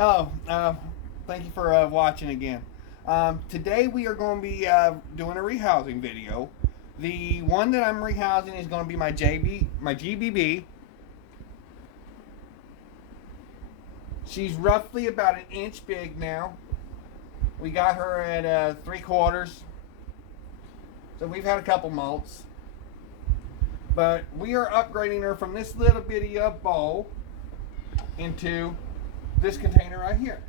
Hello, thank you for watching again. Today we are going to be doing a rehousing video. The one that I'm rehousing is going to be my GBB. She's roughly about an inch big now. We got her at 3/4. So we've had a couple molts. But we are upgrading her from this little bitty bowl into this container right here.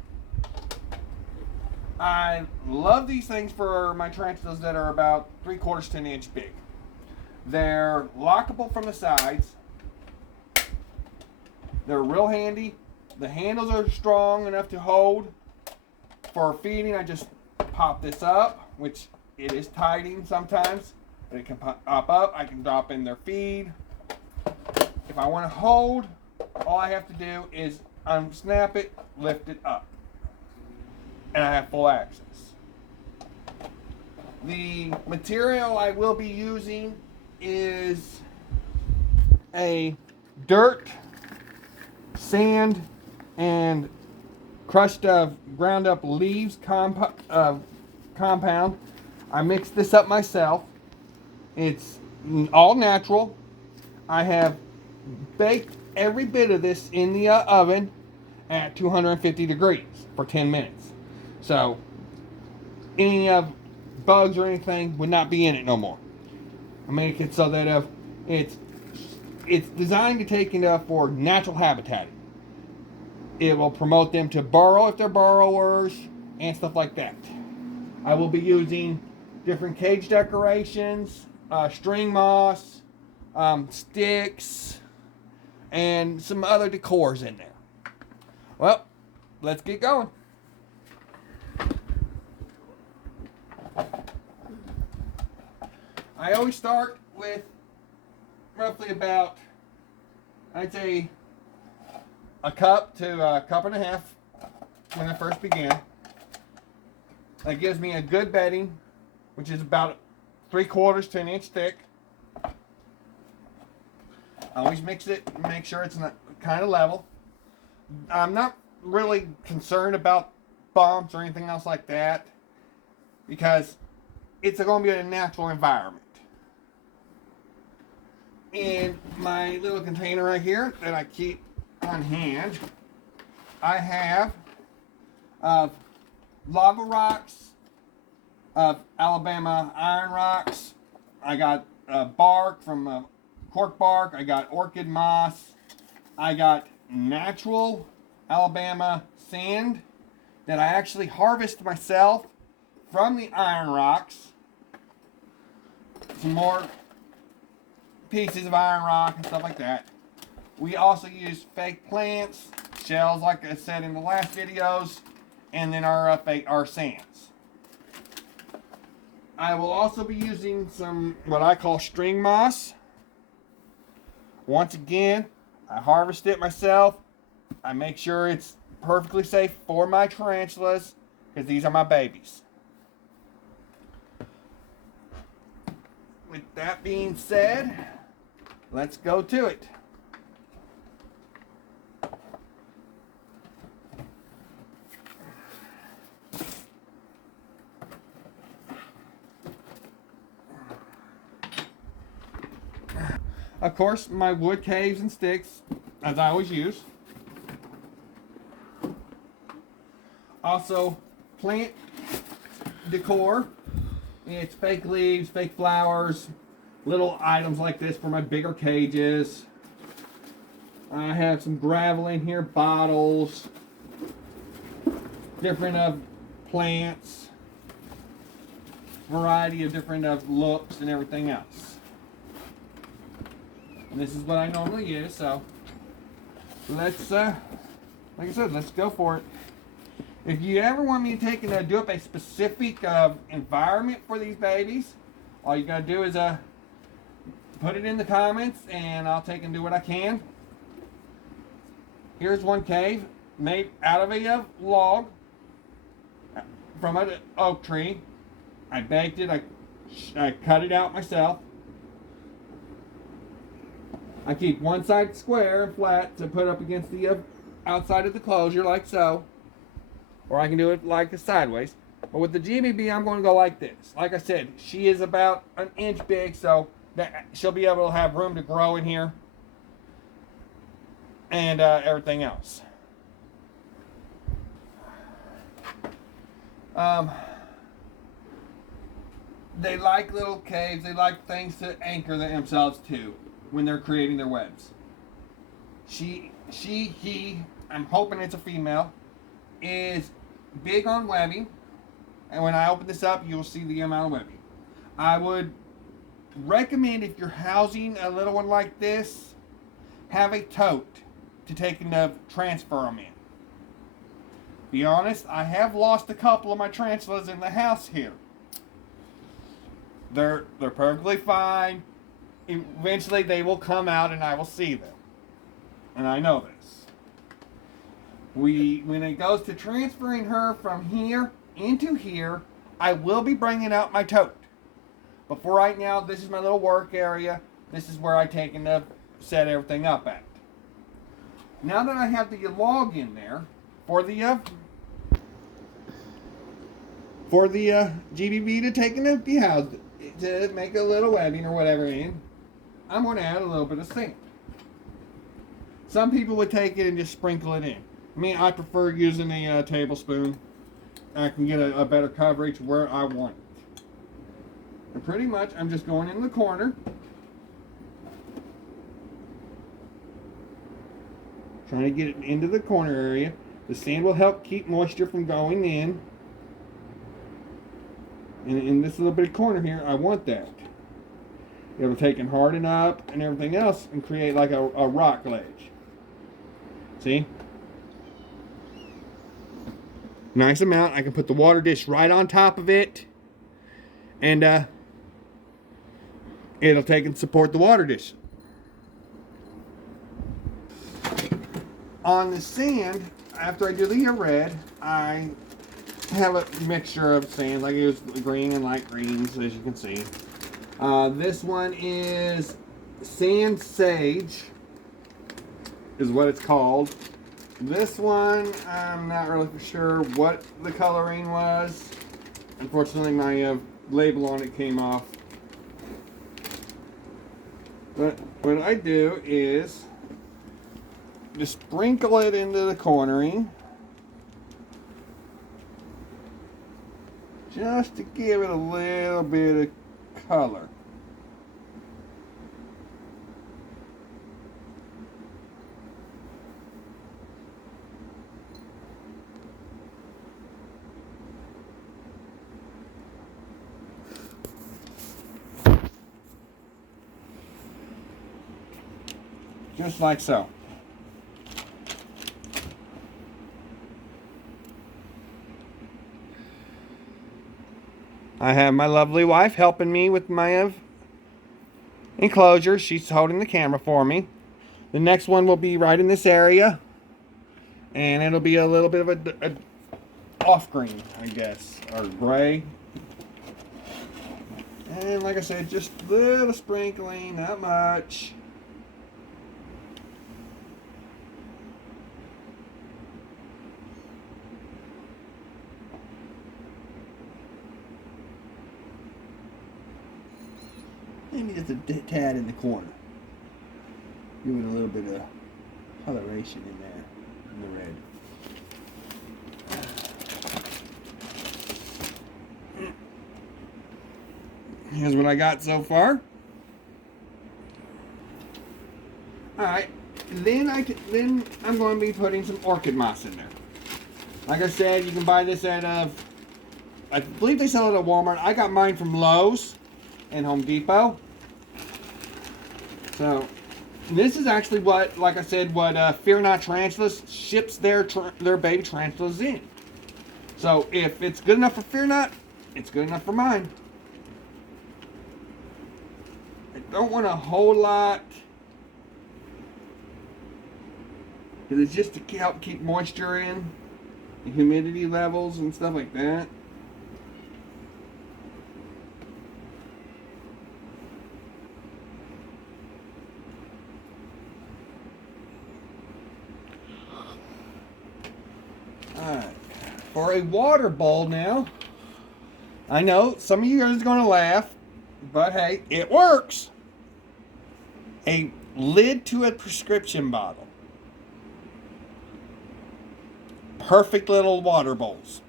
I love these things for my tarantulas that are about 3/4 to an inch big. They're lockable from the sides. They're real handy. The handles are strong enough to hold. For feeding, I just pop this up, which it is tightening sometimes, but it can pop up. I can drop in their feed. If I want to hold, all I have to do is unsnap it, lift it up, and I have full access. The material I will be using is a dirt, sand, and crushed ground up leaves compound. I mixed this up myself. It's all natural. I have baked every bit of this in the oven at 250 degrees for 10 minutes. So any bugs or anything would not be in it no more. I make it so that it's designed to take it for natural habitat. It will promote them to burrow if they're burrowers and stuff like that. I will be using different cage decorations, string moss, sticks, and some other decors in there. Well, let's get going. I always start with roughly about, I'd say, a cup to a cup and a half when I first begin. That gives me a good bedding, which is about 3/4 to an inch thick. I always mix it, make sure it's not kind of level. I'm not really concerned about bumps or anything else like that because it's going to be a natural environment. In my little container right here that I keep on hand, I have lava rocks, Alabama iron rocks. I got bark from cork bark. I got orchid moss. I got natural Alabama sand that I actually harvest myself from the iron rocks. Some more pieces of iron rock and stuff like that. We also use fake plants, shells like I said in the last videos, and then our sands. I will also be using some what I call string moss. Once again, I harvest it myself. I make sure it's perfectly safe for my tarantulas because these are my babies. With that being said, let's go to it. Of course, my wood caves and sticks, as I always use. Also, plant decor. It's fake leaves, fake flowers, little items like this for my bigger cages. I have some gravel in here, bottles, different plants, variety of different looks and everything else. And this is what I normally use, so let's, like I said, let's go for it. If you ever want me to take and do up a specific environment for these babies, all you gotta do is put it in the comments and I'll take and do what I can. Here's one cave made out of a log from an oak tree. I baked it, I cut it out myself. I keep one side square and flat to put up against the outside of the closure like so. or I can do it like sideways. But with the GBB, I'm going to go like this. Like I said, she is about an inch big, so that she'll be able to have room to grow in here and everything else. They like little caves. They like things to anchor themselves to when they're creating their webs. He, I'm hoping it's a female, is big on webbing. And when I open this up, you'll see the amount of webbing. I would recommend, if you're housing a little one like this, have a tote to take and transfer them in. Be honest, I have lost a couple of my tarantulas in the house here. They're perfectly fine. Eventually they will come out and I will see them. And I know this. When it goes to transferring her from here into here, I will be bringing out my tote. But for right now, this is my little work area. This is where I take and set everything up at. Now that I have the log in there for the GBB to take and be housed, to make a little webbing or whatever in, I'm going to add a little bit of sand. Some people would take it and just sprinkle it in. Me, I prefer using a tablespoon. I can get a better coverage where I want it. And pretty much, I'm just going in the corner, trying to get it into the corner area. The sand will help keep moisture from going in. And in this little bit of corner here, I want that. It'll take and harden up and everything else and create like a rock ledge. See? Nice amount. I can put the water dish right on top of it. And it'll take and support the water dish. On the sand, after I do the red, I have a mixture of sand. I use green and light greens, as you can see. This one is Sand Sage, is what it's called. This one, I'm not really for sure what the coloring was. Unfortunately, my label on it came off. But what I do is just sprinkle it into the cornering, just to give it a little bit of color. Just like so. I have my lovely wife helping me with my enclosure. She's holding the camera for me. The next one will be right in this area. And it'll be a little bit of a off green, I guess, or gray. And like I said, just a little sprinkling, not much. Maybe just a tad in the corner. Give it a little bit of coloration in there, in the red. Here's what I got so far. Alright, then I'm going to be putting some orchid moss in there. Like I said, you can buy this at, I believe they sell it at Walmart. I got mine from Lowe's and Home Depot. So, this is actually what, like I said, what Fear Not Tarantulas ships their baby tarantulas in. So, if it's good enough for Fear Not, it's good enough for mine. I don't want a whole lot, because it's just to help keep moisture in, and humidity levels and stuff like that. Alright. for a water bowl now. I know some of you guys are going to laugh, but hey, it works. A lid to a prescription bottle. Perfect little water bowls.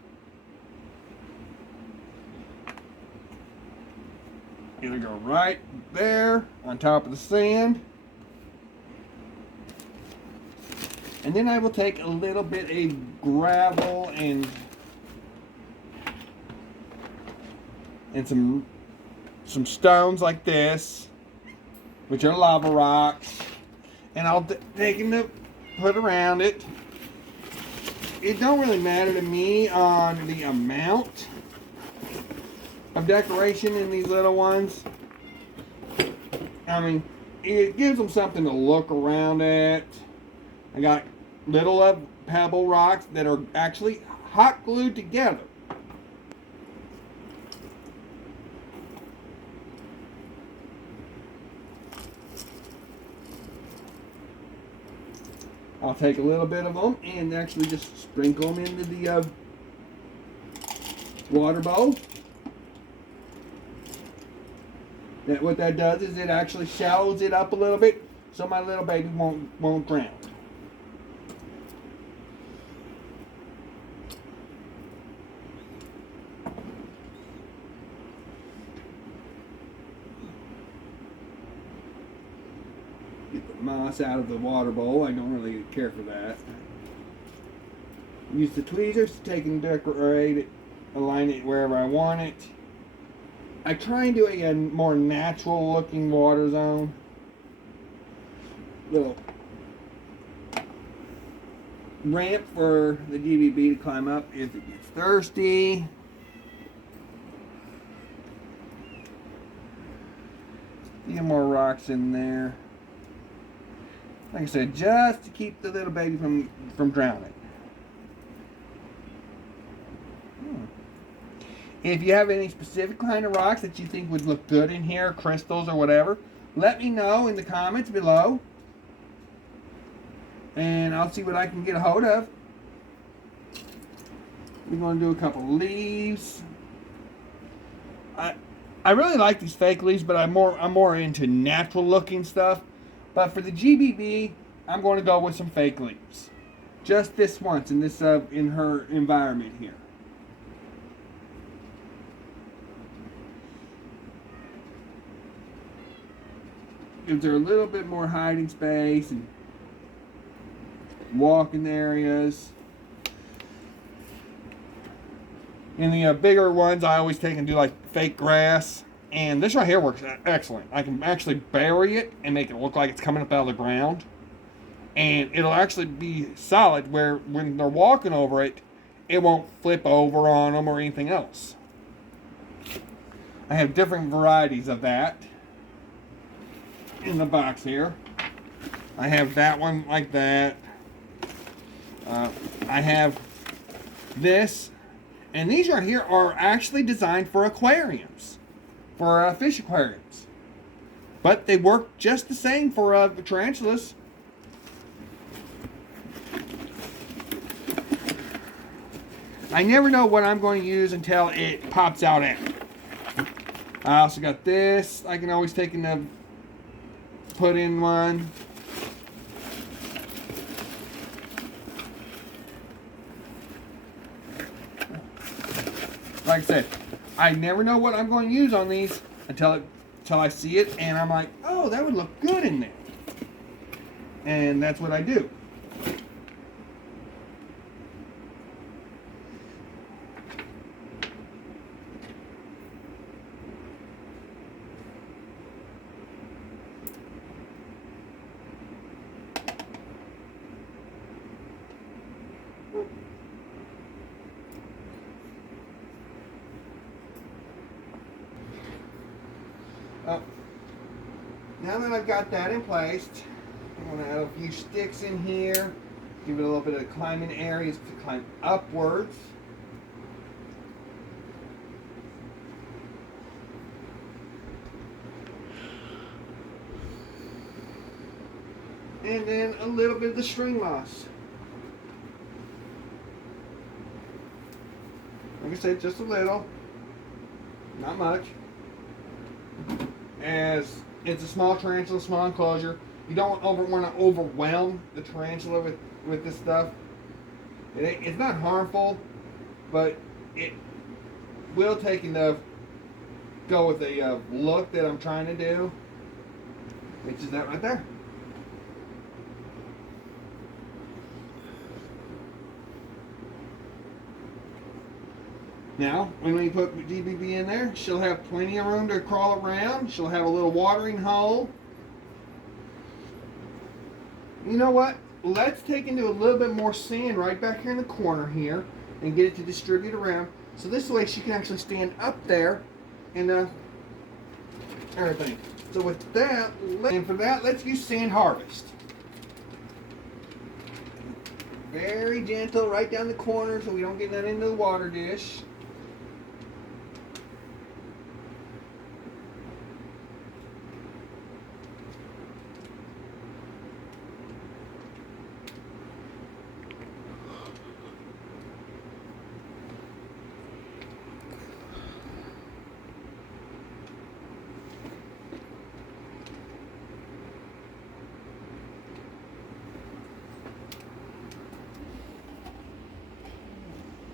It'll go right there on top of the sand. And then I will take a little bit of gravel and some stones like this, which are lava rocks, and I'll take them to put around it. It don't really matter to me on the amount of decoration in these little ones. I mean, it gives them something to look around at. I got little pebble rocks that are actually hot glued together. I'll take a little bit of them and actually just sprinkle them into the water bowl. What that does is it actually shallows it up a little bit so my little baby won't drown. Get the moss out of the water bowl. I don't really care for that. Use the tweezers to take and decorate it, align it wherever I want it. I try and do a more natural looking water zone. Little ramp for the GBB to climb up if it gets thirsty. A few more rocks in there. Like I said, just to keep the little baby from drowning. If you have any specific kind of rocks that you think would look good in here, crystals or whatever, let me know in the comments below. And I'll see what I can get a hold of. We're going to do a couple leaves. I really like these fake leaves, but I'm more into natural looking stuff. But for the GBB, I'm going to go with some fake leaves. Just this once in this in her environment here. Gives her a little bit more hiding space and walking areas. In the bigger ones, I always take and do like fake grass. And this right here works excellent. I can actually bury it and make it look like it's coming up out of the ground. And it'll actually be solid where when they're walking over it, it won't flip over on them or anything else. I have different varieties of that in the box here. I have that one like that. I have this, and these right here are actually designed for aquariums, for fish aquariums, but they work just the same for tarantulas. I never know what I'm going to use until it pops out at me. I also got this. I can always take and put in one. Like I said, I never know what I'm going to use on these until I see it, and I'm like, oh, that would look good in there. And that's what I do. Now that I've got that in place, I'm going to add a few sticks in here, give it a little bit of climbing areas to climb upwards. And then a little bit of the string moss. Like I said, just a little, not much. As it's a small tarantula, small enclosure, you don't want to overwhelm the tarantula with this stuff. It's not harmful, but it will take enough go with the look that I'm trying to do, which is that right there. Now, when we put GBB in there, she'll have plenty of room to crawl around. She'll have a little watering hole. You know what? Let's take into a little bit more sand right back here in the corner here and get it to distribute around. So this way she can actually stand up there and everything. So with that, and for that, let's use Sand Harvest. Very gentle, right down the corner so we don't get none into the water dish.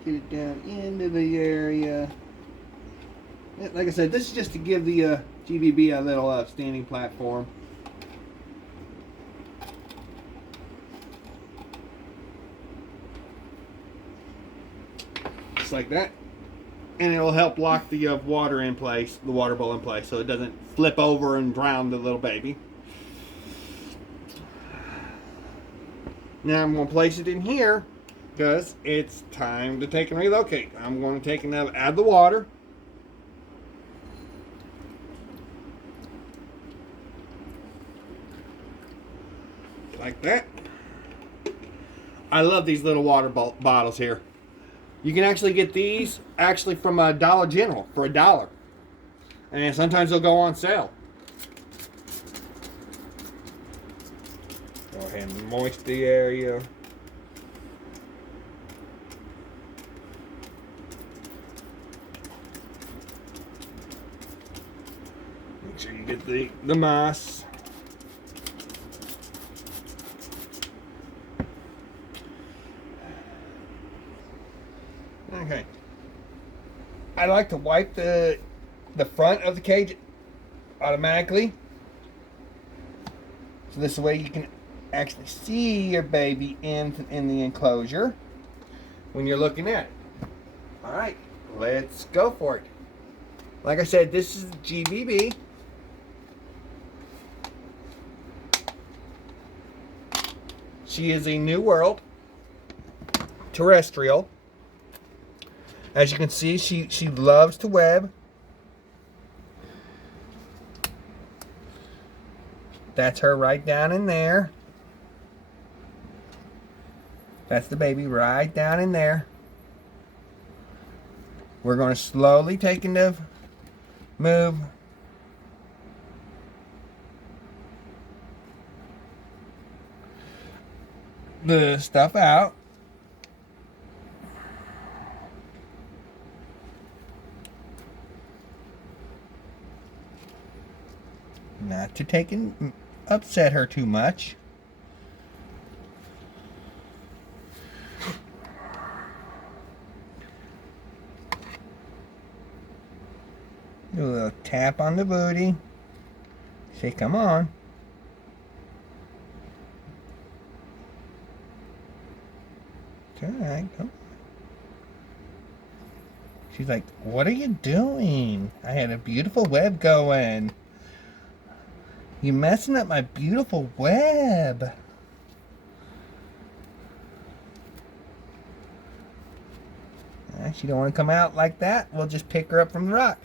Get it down into the area. Like I said, this is just to give the GBB a little standing platform. Just like that. And it'll help lock the water in place, the water bowl in place, so it doesn't flip over and drown the little baby. Now I'm going to place it in here because it's time to take and relocate. I'm going to take and add the water. Like that. I love these little water bottles here. You can actually get these from Dollar General for $1. And sometimes they'll go on sale. Go ahead and moist the area. Make sure you get the moss. Okay. I like to wipe the front of the cage automatically. So this way you can actually see your baby in the enclosure when you're looking at it. Alright, let's go for it. Like I said, this is GBB. She is a New World terrestrial. As you can see, she loves to web. That's her right down in there. That's the baby right down in there. We're going to slowly take and move the stuff out. Not to take and upset her too much. Do a little tap on the booty. Say, come on. It's alright, come on. She's like, what are you doing? I had a beautiful web going. You're messing up my beautiful web. She don't want to come out like that. We'll just pick her up from the rock.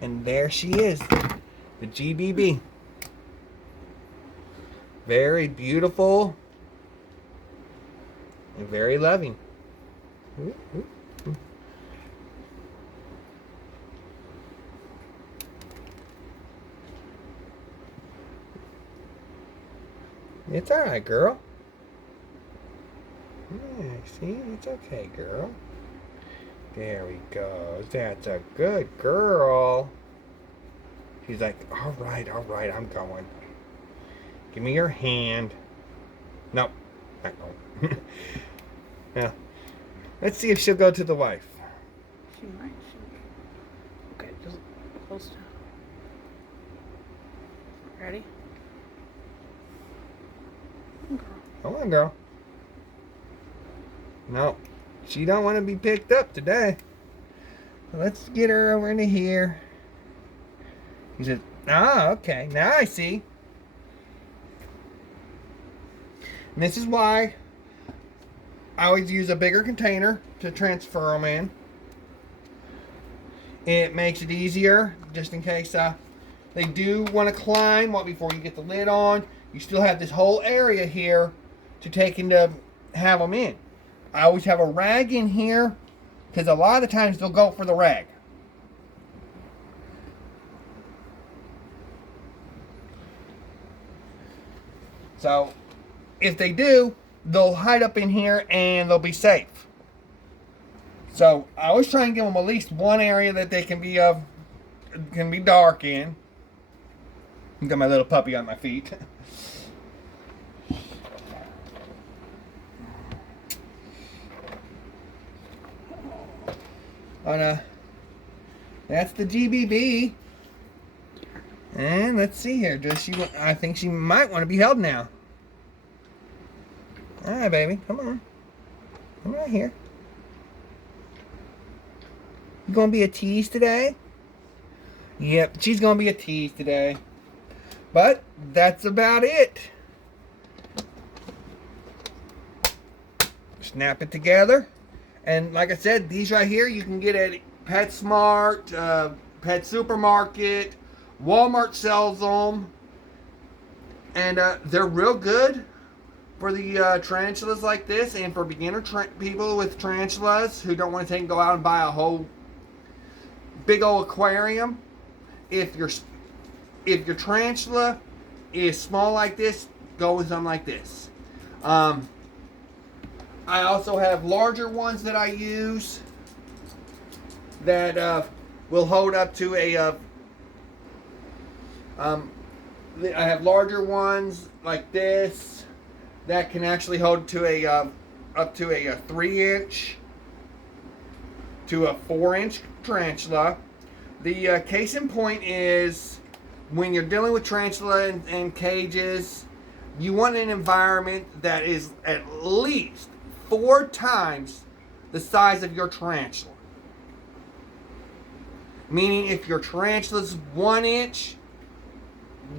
And there she is. The GBB. Very beautiful. And very loving. Ooh, ooh, ooh. It's alright, girl. Yeah, see? It's okay, girl. There we go. That's a good girl. She's like, all right, I'm going. Give me your hand. Nope, not going. Now, let's see if she'll go to the wife. She might. Okay, just close to. Ready? Come on, girl. No, she don't want to be picked up today. Let's get her over into here. He said, okay, now I see. And this is why I always use a bigger container to transfer them in. It makes it easier, just in case they do want to climb. Before you get the lid on, you still have this whole area here to take and to have them in. I always have a rag in here because a lot of the times they'll go for the rag. So if they do, they'll hide up in here and they'll be safe. So I always try and give them at least one area that they can be dark in. Got my little puppy on my feet. That's the GBB. And let's see here. I think she might want to be held now. All right, baby. Come on. Come right here. You gonna be a tease today? Yep, she's gonna be a tease today. But that's about it. Snap it together. And like I said, these right here you can get at PetSmart, Pet Supermarket, Walmart sells them. And they're real good for the tarantulas like this, and for beginner people with tarantulas who don't want to go out and buy a whole big old aquarium. If your tarantula is small like this, go with something like this. I also have larger ones that I use that will hold up to a. I have larger ones like this that can actually hold to a up to a 3-inch to a 4-inch tarantula. The case in point is when you're dealing with tarantula and cages, you want an environment that is at least 4 times the size of your tarantula. Meaning if your tarantula's 1 inch,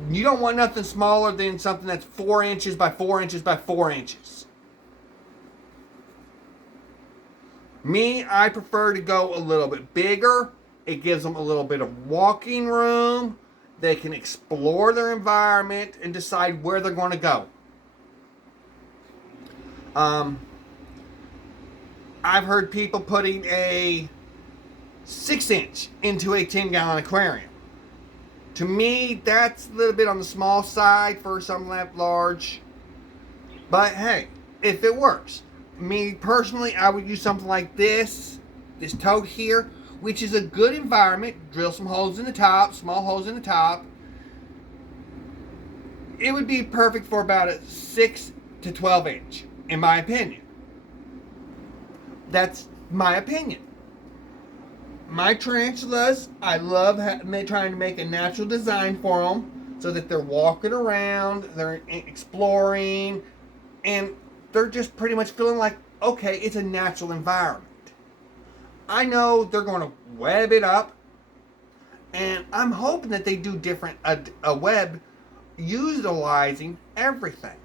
you don't want nothing smaller than something that's 4 inches by 4 inches by 4 inches. Me, I prefer to go a little bit bigger. It gives them a little bit of walking room. They can explore their environment and decide where they're going to go. I've heard people putting a 6-inch into a 10-gallon aquarium. To me, that's a little bit on the small side for something that large. But hey, if it works. Me personally, I would use something like this tote here, which is a good environment. Drill some holes in the top, small holes in the top. It would be perfect for about a 6 to 12 inch, in my opinion. That's my opinion. My tarantulas, I love trying to make a natural design for them so that they're walking around, they're exploring, and they're just pretty much feeling like, okay, it's a natural environment. I know they're going to web it up, and I'm hoping that they do a web utilizing everything.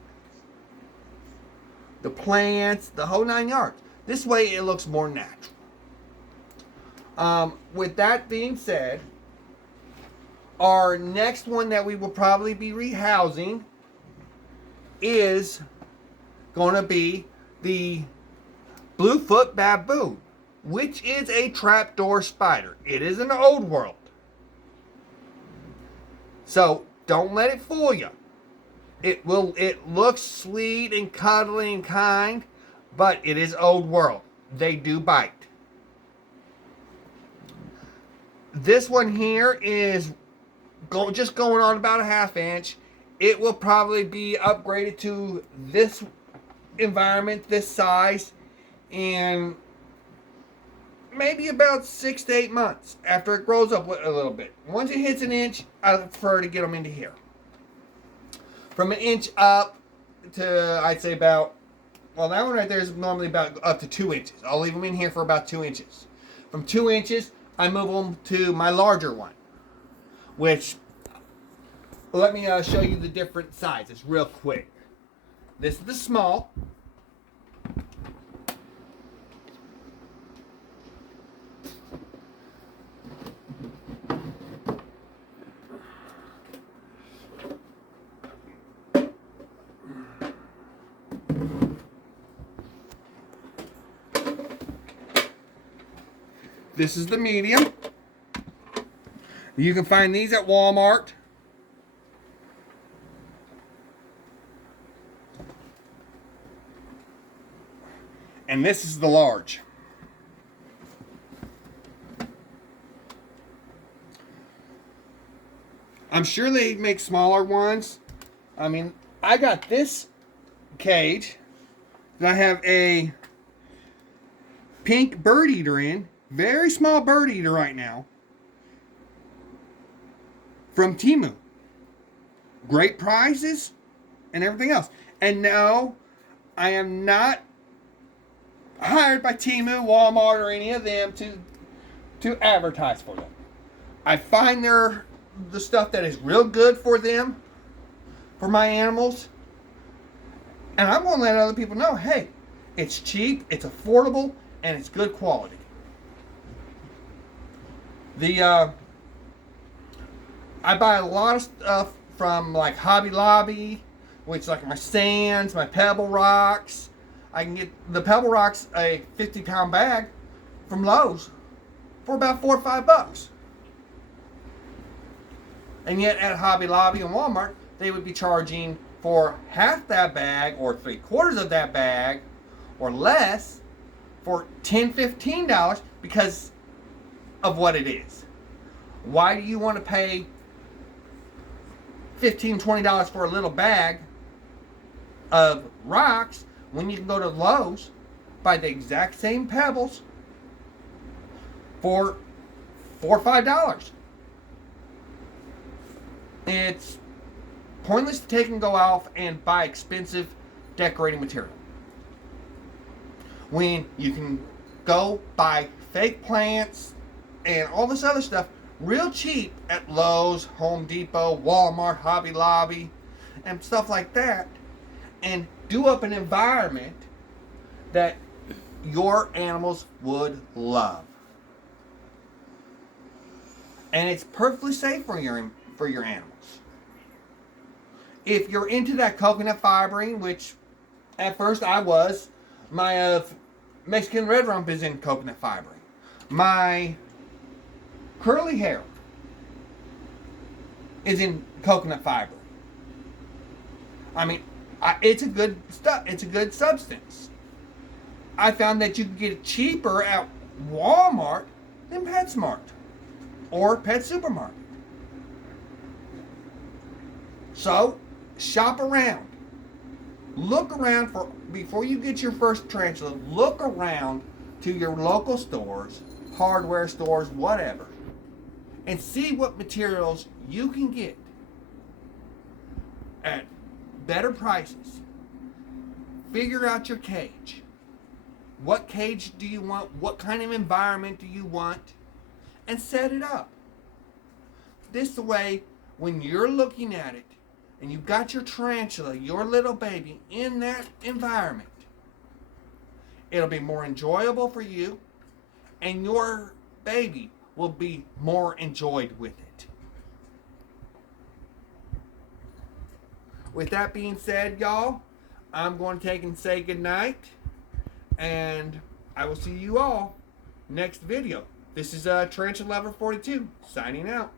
The plants, the whole 9 yards. This way it looks more natural. With that being said, our next one that we will probably be rehousing is going to be the Bluefoot baboon, which is a trapdoor spider. It is an old world. So don't let it fool you. It looks sweet and cuddly and kind, but it is old world. They do bite. This one here is just going on about a ½ inch. It will probably be upgraded to this environment, this size, in maybe about 6 to 8 months after it grows up a little bit. Once it hits an inch, I prefer to get them into here. From an inch up to, I'd say about, well, that one right there is normally about up to 2 inches. I'll leave them in here for about 2 inches. From 2 inches, I move them to my larger one, which, let me show you the different sizes real quick. This is the small. This is the medium. You can find these at Walmart. And this is the large. I'm sure they make smaller ones. I mean, I got this cage that I have a pink bird eater in. Very small bird eater right now. From Temu. Great prices and everything else. And no, I am not hired by Temu, Walmart, or any of them to advertise for them. I find the stuff that is real good for them, for my animals, and I'm going to let other people know, hey, it's cheap, it's affordable, and it's good quality. I buy a lot of stuff from like Hobby Lobby, which like my sands, my pebble rocks. I can get the pebble rocks, a 50-pound bag from Lowe's for about $4 or $5. And yet at Hobby Lobby and Walmart, they would be charging for half that bag or 3/4 of that bag or less for $10, $15 because of what it is. Why do you want to pay $15, $20 for a little bag of rocks when you can go to Lowe's, buy the exact same pebbles for $4 or $5? It's pointless to take and go off and buy expensive decorating material when you can go buy fake plants and all this other stuff real cheap at Lowe's, Home Depot, Walmart, Hobby Lobby, and stuff like that, and do up an environment that your animals would love. And it's perfectly safe for your animals. If you're into that coconut fibering, which at first I was, my Mexican red rump is in coconut fibering. My curly hair is in coconut fiber. I mean, it's a good stuff. It's a good substance. I found that you can get it cheaper at Walmart than PetSmart or Pet Supermarket. So, shop around. Look around before you get your first tarantula. Look around to your local stores, hardware stores, whatever, and see what materials you can get at better prices. Figure out your cage. What cage do you want? What kind of environment do you want? And set it up. This way, when you're looking at it and you've got your tarantula, your little baby, in that environment, it'll be more enjoyable for you, and your baby will be more enjoyed with it. With that being said, y'all, I'm going to take and say goodnight, and I will see you all next video. This is Tarantula Lover 42 signing out.